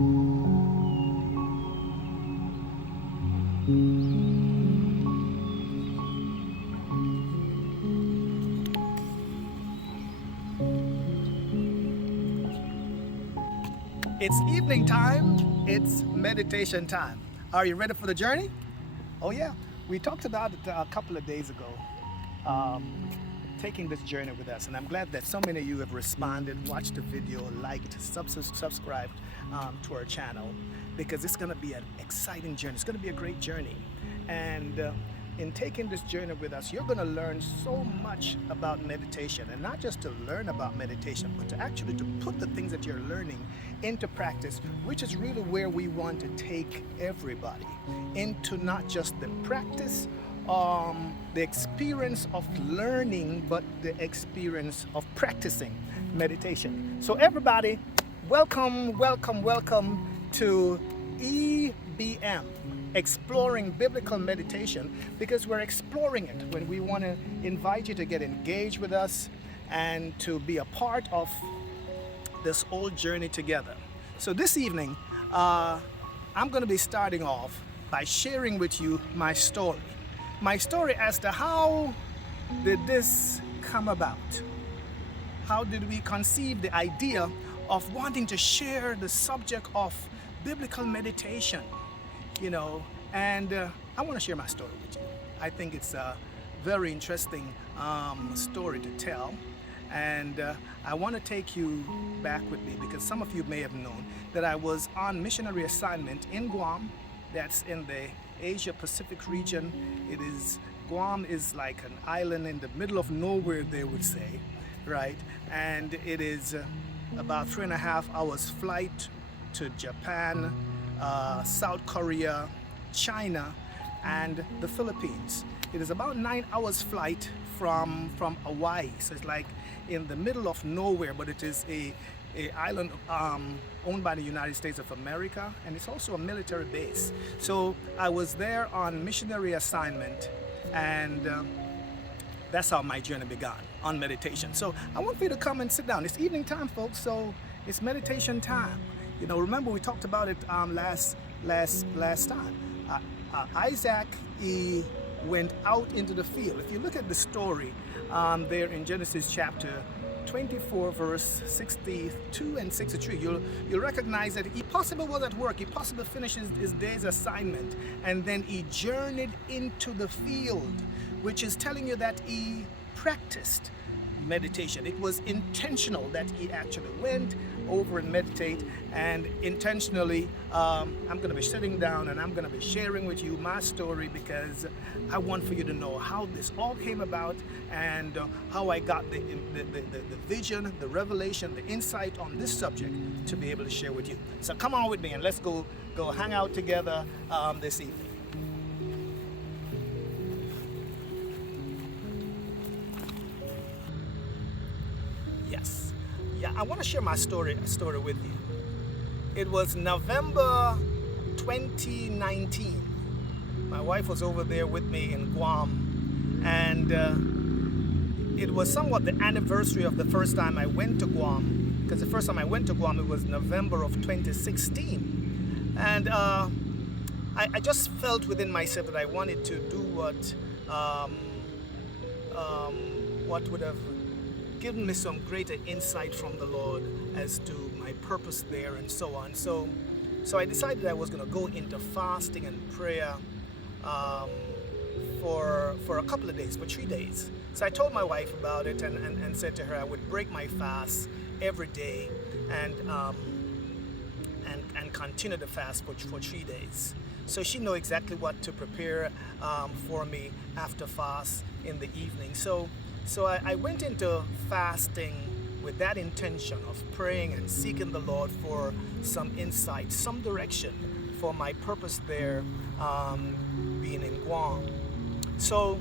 It's evening time, it's meditation time. Are you ready for the journey? Oh yeah, we talked about it a couple of days ago, taking this journey with us, and I'm glad that so many of you have responded, watched the video, liked, subscribed to our channel, because it's going to be an exciting journey. It's going to be a great journey, and in taking this journey with us, you're going to learn so much about meditation, and not just to learn about meditation, but to actually to put the things that you're learning into practice, which is really where we want to take everybody into, not just the practice, the experience of learning, but the experience of practicing meditation. So everybody, welcome to EBM, Exploring Biblical Meditation, because we're exploring it when we want to invite you to get engaged with us and to be a part of this whole journey together. So this evening, I'm going to be starting off by sharing with you my story. My story as to how did this come about? How did we conceive the idea of wanting to share the subject of biblical meditation? And I want to share my story with you. I think it's a very interesting story to tell, and I want to take you back with me, because some of you may have known that I was on missionary assignment in Guam. That's in the Asia Pacific region. Guam is like an island in the middle of nowhere, they would say, right? And it is about 3.5 hours flight to Japan, South Korea, China, and the Philippines. It is about 9 hours flight from Hawaii. So it's like in the middle of nowhere, but it is a island owned by the United States of America, and it's also a military base. So I was there on missionary assignment, and that's how my journey began, on meditation. So I want you to come and sit down. It's evening time, folks, so it's meditation time. Remember we talked about it last time. Isaac, he went out into the field. If you look at the story there in Genesis chapter 24, verse 62 and 63, you'll recognize that he possibly was at work. He possibly finished his day's assignment, and then he journeyed into the field, which is telling you that he practiced meditation. It was intentional that he actually went over and meditate, and intentionally I'm going to be sitting down and I'm going to be sharing with you my story, because I want for you to know how this all came about, and how I got the vision, the revelation, the insight on this subject to be able to share with you. So come on with me and let's go hang out together this evening. Yeah, I want to share my story with you. It was November 2019. My wife was over there with me in Guam, and it was somewhat the anniversary of the first time I went to Guam, because the first time I went to Guam, it was November of 2016. And I just felt within myself that I wanted to do what would have given me some greater insight from the Lord as to my purpose there and so on. So I decided I was going to go into fasting and prayer for a couple of days, for 3 days. So I told my wife about it and said to her I would break my fast every day and continue the fast for 3 days. So she knew exactly what to prepare for me after fast in the evening. So I went into fasting with that intention of praying and seeking the Lord for some insight, some direction for my purpose there, being in Guam. So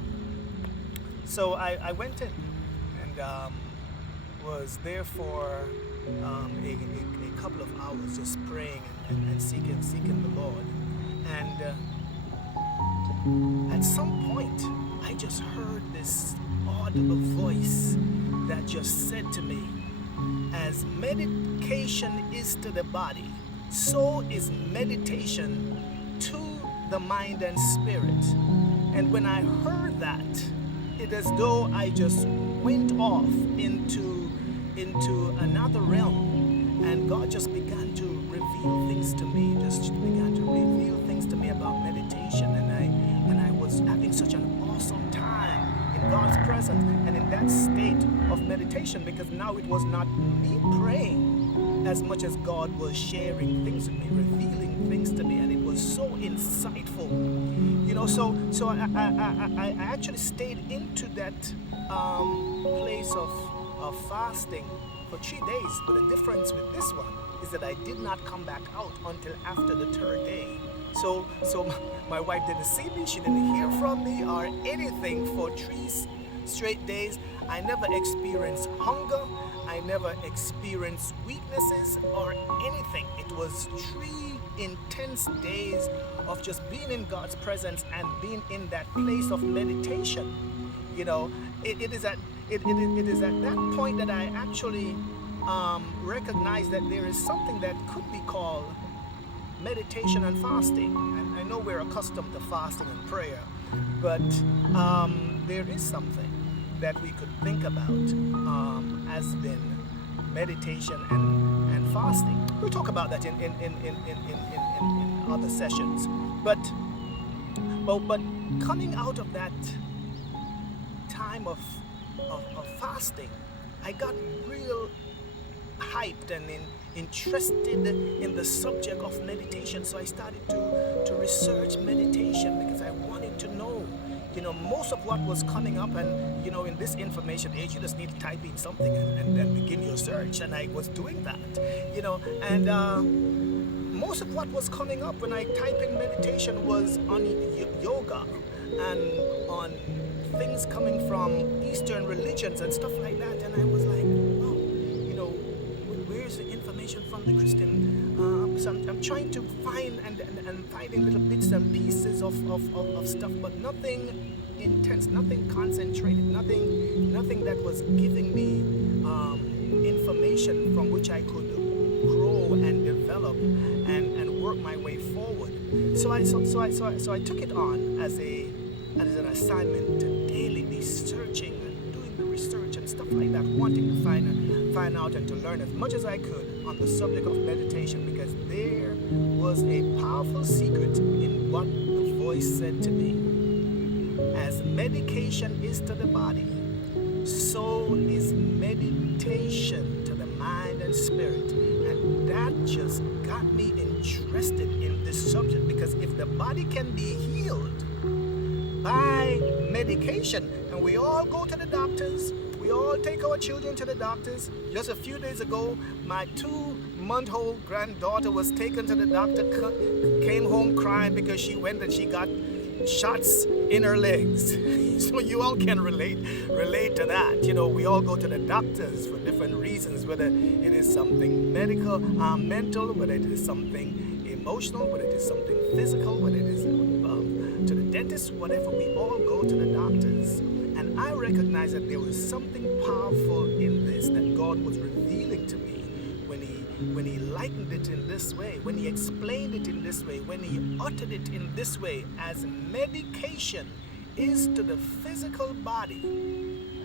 I went in and was there for a couple of hours just praying and seeking the Lord. And at some point, I just heard this audible voice that just said to me, as medication is to the body, so is meditation to the mind and spirit. And when I heard that, it is as though I just went off into another realm, and God just began to reveal things to me, just began to reveal things to me about meditation, and I was having such an awesome time in God's presence and in that state of meditation, because now it was not me praying as much as God was sharing things with me, revealing things to me, and it was so insightful. So I actually stayed into that place of fasting for 3 days. But the difference with this one is that I did not come back out until after the third day. So my wife didn't see me, she didn't hear from me or anything for 3 straight days. I never experienced hunger, I never experienced weaknesses or anything. It was 3 intense days of just being in God's presence and being in that place of meditation. It is at that point that I actually recognize that there is something that could be called meditation and fasting. And I know we're accustomed to fasting and prayer, but there is something that we could think about as being meditation and fasting. We'll talk about that in other sessions. But coming out of that time of fasting, I got real hyped and interested in the subject of meditation. So I started to research meditation because I wanted to know. Most of what was coming up, and in this information age, you just need to type in something and then begin your search. And I was doing that, and most of what was coming up when I type in meditation was on yoga and on things coming from Eastern religions and stuff like that. And I was like, wow, where's the information from the Christian? So I'm trying to find and finding little bits and pieces of stuff, but nothing intense, nothing concentrated, nothing that was giving me information from which I could grow and develop and work my way forward. So I took it on as an assignment to daily be searching and doing the research and stuff like that, wanting to find out and to learn as much as I could on the subject of meditation, because there was a powerful secret in what the voice said to me. As medication is to the body, so is meditation to the mind and spirit. And that just got me interested in this subject, because if the body can be healed by medication, and we all go to the doctors, we all take our children to the doctors. Just a few days ago, my 2-month-old granddaughter was taken to the doctor, came home crying because she went and she got shots in her legs. So you all can relate to that. We all go to the doctors for different reasons, whether it is something medical, mental, whether it is something emotional, whether it is something physical, whether it is to the dentist, whatever. We all go to the doctors. And I recognized that there was something powerful in this that God was revealing to me when he likened it in this way, when he explained it in this way, when he uttered it in this way. As medication is to the physical body,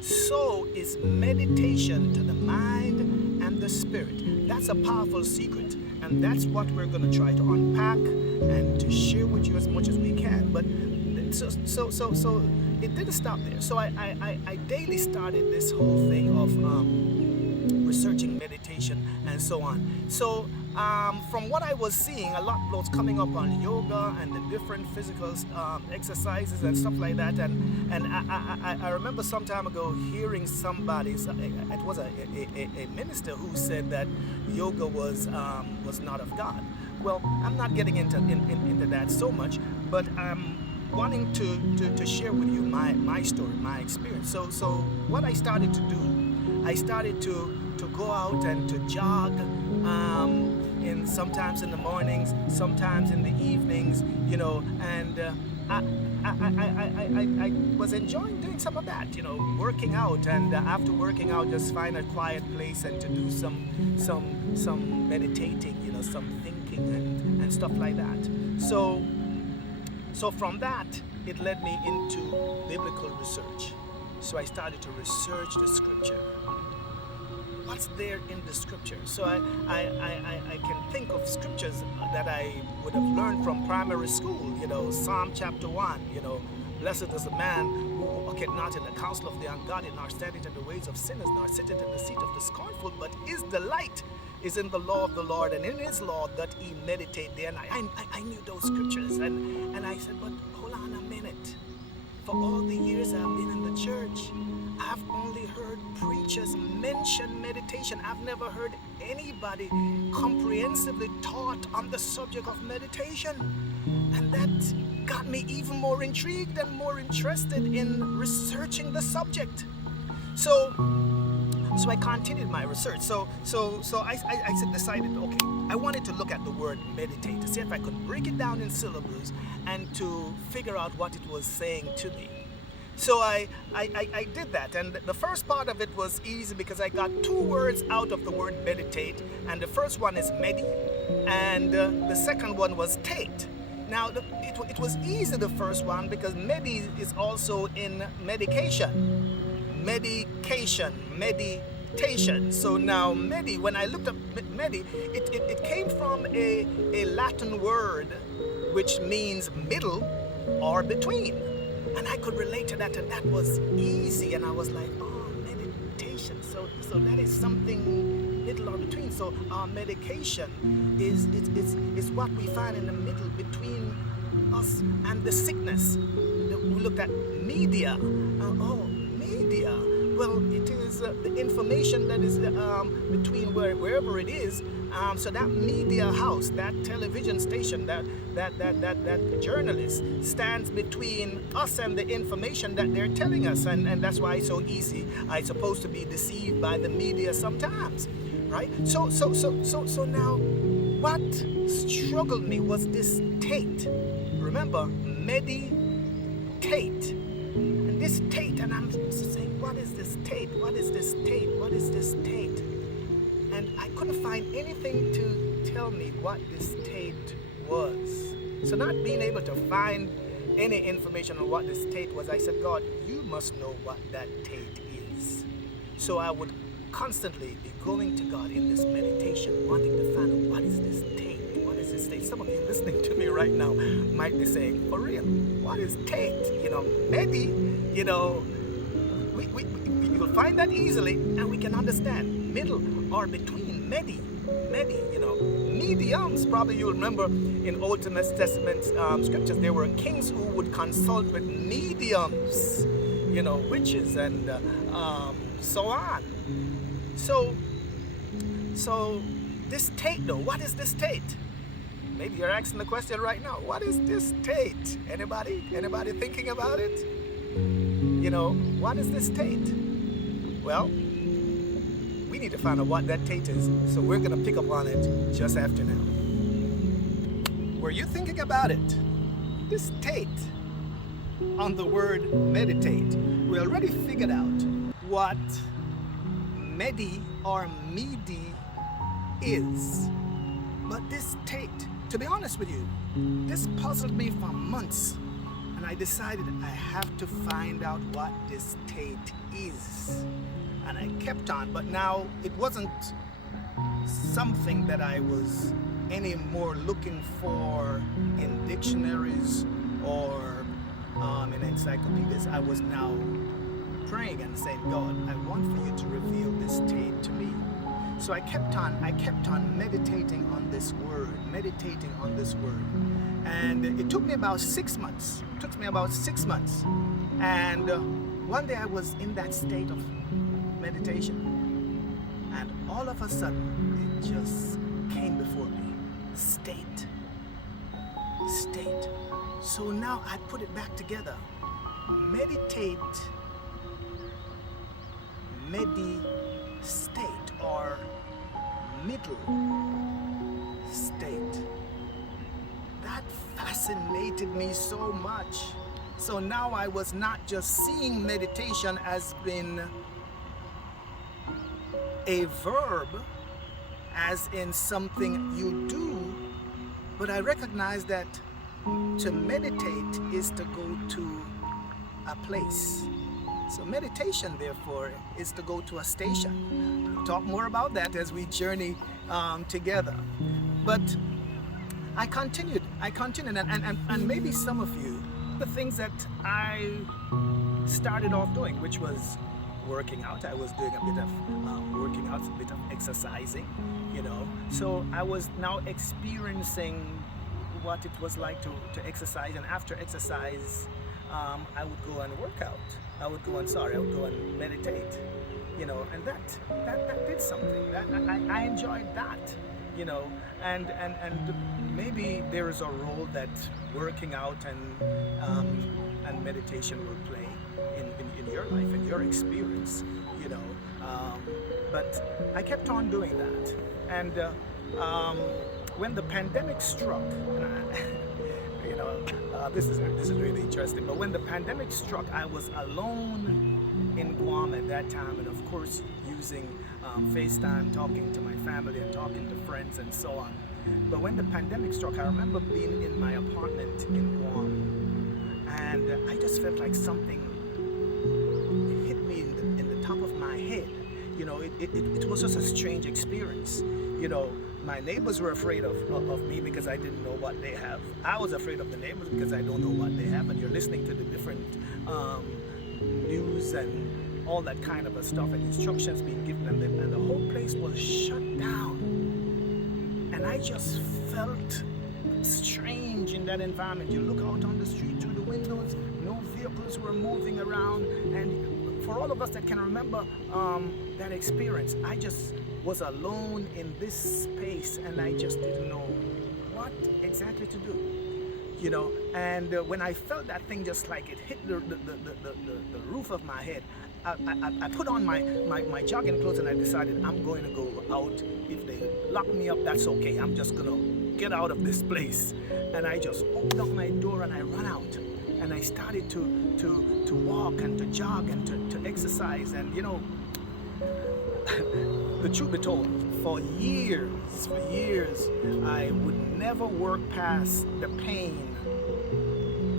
so is meditation to the mind and the spirit. That's a powerful secret, and that's what we're going to try to unpack and to share with you as much as we can. But so it didn't stop there. So I daily started this whole thing of researching meditation and so on. So from what I was seeing, a lot was coming up on yoga and the different physical exercises and stuff like that. And I remember some time ago hearing somebody, it was a minister who said that yoga was not of God. Well, I'm not getting into that so much, but I'm wanting to share with you my story, my experience. So what I started to do, I started to go out and to jog, sometimes in the mornings, sometimes in the evenings, and I was enjoying doing some of that, working out, and after working out, just find a quiet place and to do some meditating, some thinking and stuff like that. So from that, it led me into biblical research. So I started to research the scripture. What's there in the scripture? So I can think of scriptures that I would have learned from primary school, Psalm chapter 1, blessed is the man who walketh not in the counsel of the ungodly, nor standeth in the ways of sinners, nor sitteth in the seat of the scornful, but his delight is in the law of the Lord, and in his law doth he meditate there. And I knew those scriptures, and I said, but hold on a minute. For all the years I've been in the church, I've only heard preachers mention meditation. I've never heard anybody comprehensively taught on the subject of meditation. And that got me even more intrigued and more interested in researching the subject. So I continued my research. So I decided, okay, I wanted to look at the word meditate to see if I could break it down in syllables and to figure out what it was saying to me. So I did that, and the first part of it was easy because I got two words out of the word meditate, and the first one is medi, and the second one was tate. Now it was easy, the first one, because medi is also in medication, meditation. So now medi, when I looked up medi, it came from a Latin word which means middle or between. And I could relate to that, and that was easy. And I was like, oh, meditation. So that is something middle or between. So our medication is what we find in the middle between us and the sickness. We looked at media. Media. Well, it is the information that is between wherever it is. So that media house, that television station, that journalist stands between us and the information that they're telling us, and that's why it's so easy, I suppose, to be deceived by the media sometimes, right? So now, what struggled me was this tate. Remember, meditate. And this tate, and I'm saying, what is this tate? What is this tate? What is this tate? And I couldn't find anything to tell me what this tate was. So not being able to find any information on what this tate was, I said, God, you must know what that tate is. So I would constantly be going to God in this meditation, wanting to find out, what is this tate? What is this tate? Some of you listening to me right now might be saying, for real, what is tate? Medi, we will find that easily, and we can understand middle or between, medi, mediums. Probably you'll remember in Old Testament scriptures, there were kings who would consult with mediums, witches and so on. So this tate, though, what is this tate? Maybe you're asking the question right now, what is this tate? Anybody thinking about it? What is this tate? Well, we need to find out what that tate is, so we're going to pick up on it just after now. Were you thinking about it? This tate on the word meditate. We already figured out what medi or medi is. But this tate, to be honest with you, this puzzled me for months. And I decided I have to find out what this tate is. And I kept on, but now it wasn't something that I was any more looking for in dictionaries or in encyclopedias. I was now praying and saying, God, I want for you to reveal this tate to me. So I kept on meditating on this word. And it took me about 6 months. And one day I was in that state of meditation, and all of a sudden it just came before me. State. So now I put it back together. Meditate, state, or middle state. That fascinated me so much. So now I was not just seeing meditation as being a verb, as in something you do, but I recognize that to meditate is to go to a place. So meditation, therefore, is to go to a station. We'll talk more about that as we journey together. But I continued, and maybe some of you, the things that I started off doing, which was working out. I was doing a bit of working out, a bit of exercising, you know. So I was now experiencing what it was like to exercise, and after exercise, I would go and work out. I would go and meditate, you know, and that did something. That I enjoyed that, you know, and maybe there is a role that working out and meditation will play in your life, in your experience, you know. But I kept on doing that, and when the pandemic struck, you know, this is really interesting. But when the pandemic struck, I was alone in Guam at that time, and of course using FaceTime, talking to my family and talking to friends and so on. But when the pandemic struck, I remember being in my apartment in Guam, and I just felt like something hit me in the top of my head. You know, it was just a strange experience. You know, my neighbors were afraid of me because I didn't know what they have. I was afraid of the neighbors because I don't know what they have. And you're listening to the different news and all that kind of stuff and instructions being given, and the whole place was shut down. And I just felt strange in that environment. You look out on the street through the windows, no vehicles were moving around, and for all of us that can remember that experience, I just was alone in this space, and I just didn't know what exactly to do, you know. And when I felt that thing, just like it hit the roof of my head, I put on my jogging clothes, and I decided I'm going to go out. If they lock me up, that's okay. I'm just gonna get out of this place. And I just opened up my door and I ran out, and I started to walk and to jog and to exercise. And you know, the truth be told, for years, I would never work past the pain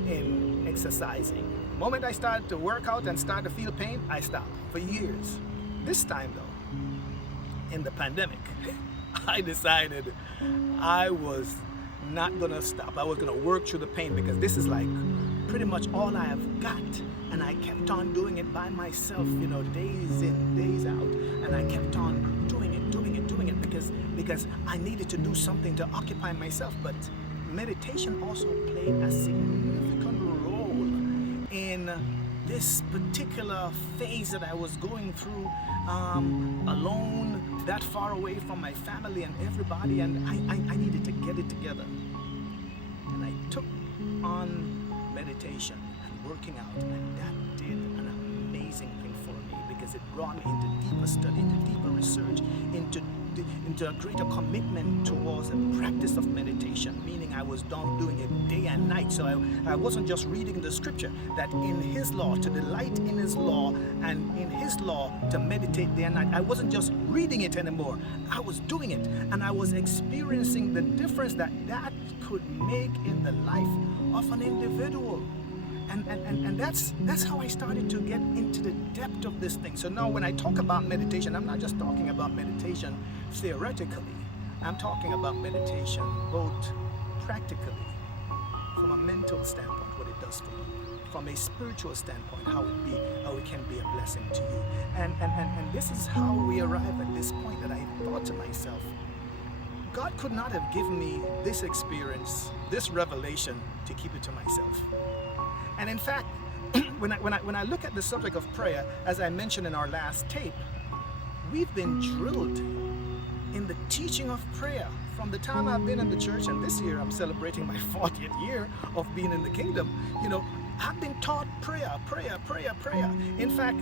in exercising. The moment I started to work out and start to feel pain, I stopped for years. This time though, in the pandemic, I decided I was not gonna stop. I was gonna work through the pain, because this is like pretty much all I have got. And I kept on doing it by myself, you know, days in, days out. And I kept on doing it because I needed to do something to occupy myself. But meditation also played a significant role in this particular phase that I was going through, alone, that far away from my family and everybody, and I needed to get it together. And I took on meditation and working out, and that did an amazing thing for me, because it brought me into deeper study, into deeper research, into a greater commitment towards the practice of meditation, meaning I was doing it day and night. So I wasn't just reading the scripture, that in His law, to delight in His law, and in His law to meditate day and night. I wasn't just reading it anymore, I was doing it, and I was experiencing the difference that could make in the life of an individual. And that's how I started to get into the depth of this thing. So now when I talk about meditation, I'm not just talking about meditation theoretically. I'm talking about meditation both practically, from a mental standpoint, what it does for you, from a spiritual standpoint, how it can be a blessing to you. And this is how we arrive at this point, that I thought to myself, God could not have given me this experience, this revelation, to keep it to myself. And in fact, when I look at the subject of prayer, as I mentioned in our last tape, we've been drilled in the teaching of prayer from the time I've been in the church, and this year I'm celebrating my 40th year of being in the kingdom. You know, I've been taught prayer. In fact,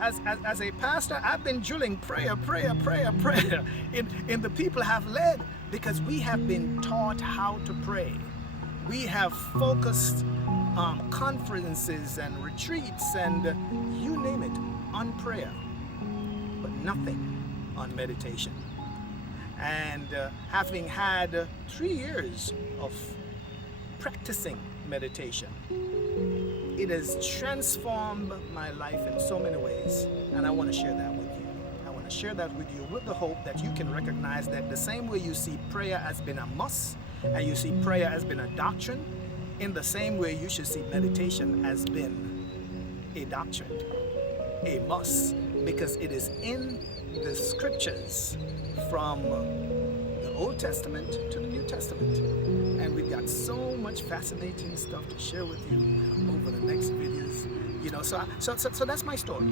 as a pastor, I've been drilling prayer in the people I've led, because we have been taught how to pray. We have focused conferences and retreats and you name it on prayer, but nothing on meditation. And having had 3 years of practicing meditation, it has transformed my life in so many ways, and I want to share that with you. I want to share that with you with the hope that you can recognize that the same way you see prayer as being a must and you see prayer as being a doctrine, in the same way you should see meditation as being a doctrine, a must, because it is in the scriptures from the Old Testament to the New Testament. And we've got so much fascinating stuff to share with you over the next videos. You know, so that's my story.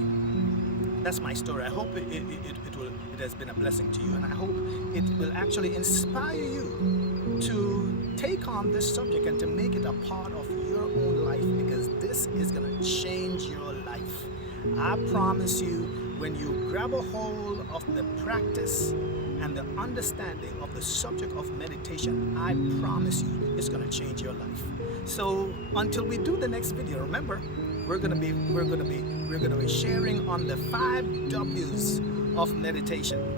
That's my story. I hope it has been a blessing to you, and I hope it will actually inspire you to take on this subject and to make it a part of your own life, because this is going to change your life. I promise you, when you grab a hold of the practice and the understanding of the subject of meditation, I promise you it's going to change your life. So until we do the next video, remember, we're going to be sharing on the 5 W's of meditation.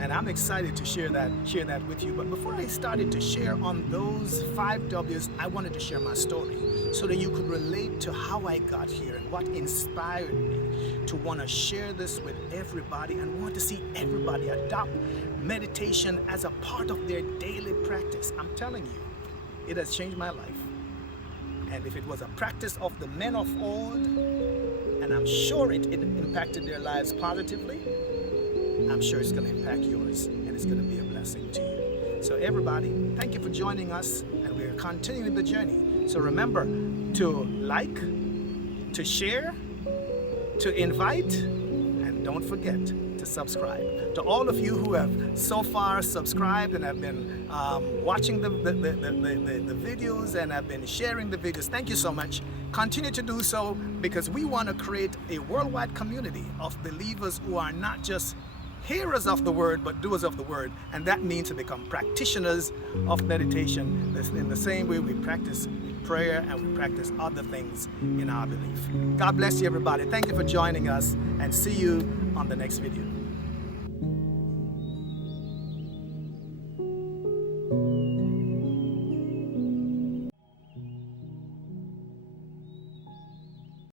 And I'm excited to share that with you. But before I started to share on those 5 W's, I wanted to share my story so that you could relate to how I got here and what inspired me to want to share this with everybody and want to see everybody adopt meditation as a part of their daily practice. I'm telling you, it has changed my life. And if it was a practice of the men of old, and I'm sure it impacted their lives positively, I'm sure it's going to impact yours, and it's going to be a blessing to you. So everybody, thank you for joining us, and we're continuing the journey. So remember to like, to share, to invite, and don't forget to subscribe. To all of you who have so far subscribed and have been watching the videos and have been sharing the videos, thank you so much. Continue to do so, because we want to create a worldwide community of believers who are not just hearers of the word but doers of the word, and that means to become practitioners of meditation in the same way we practice prayer and we practice other things in our belief. God bless you, everybody. Thank you for joining us, and see you on the next video.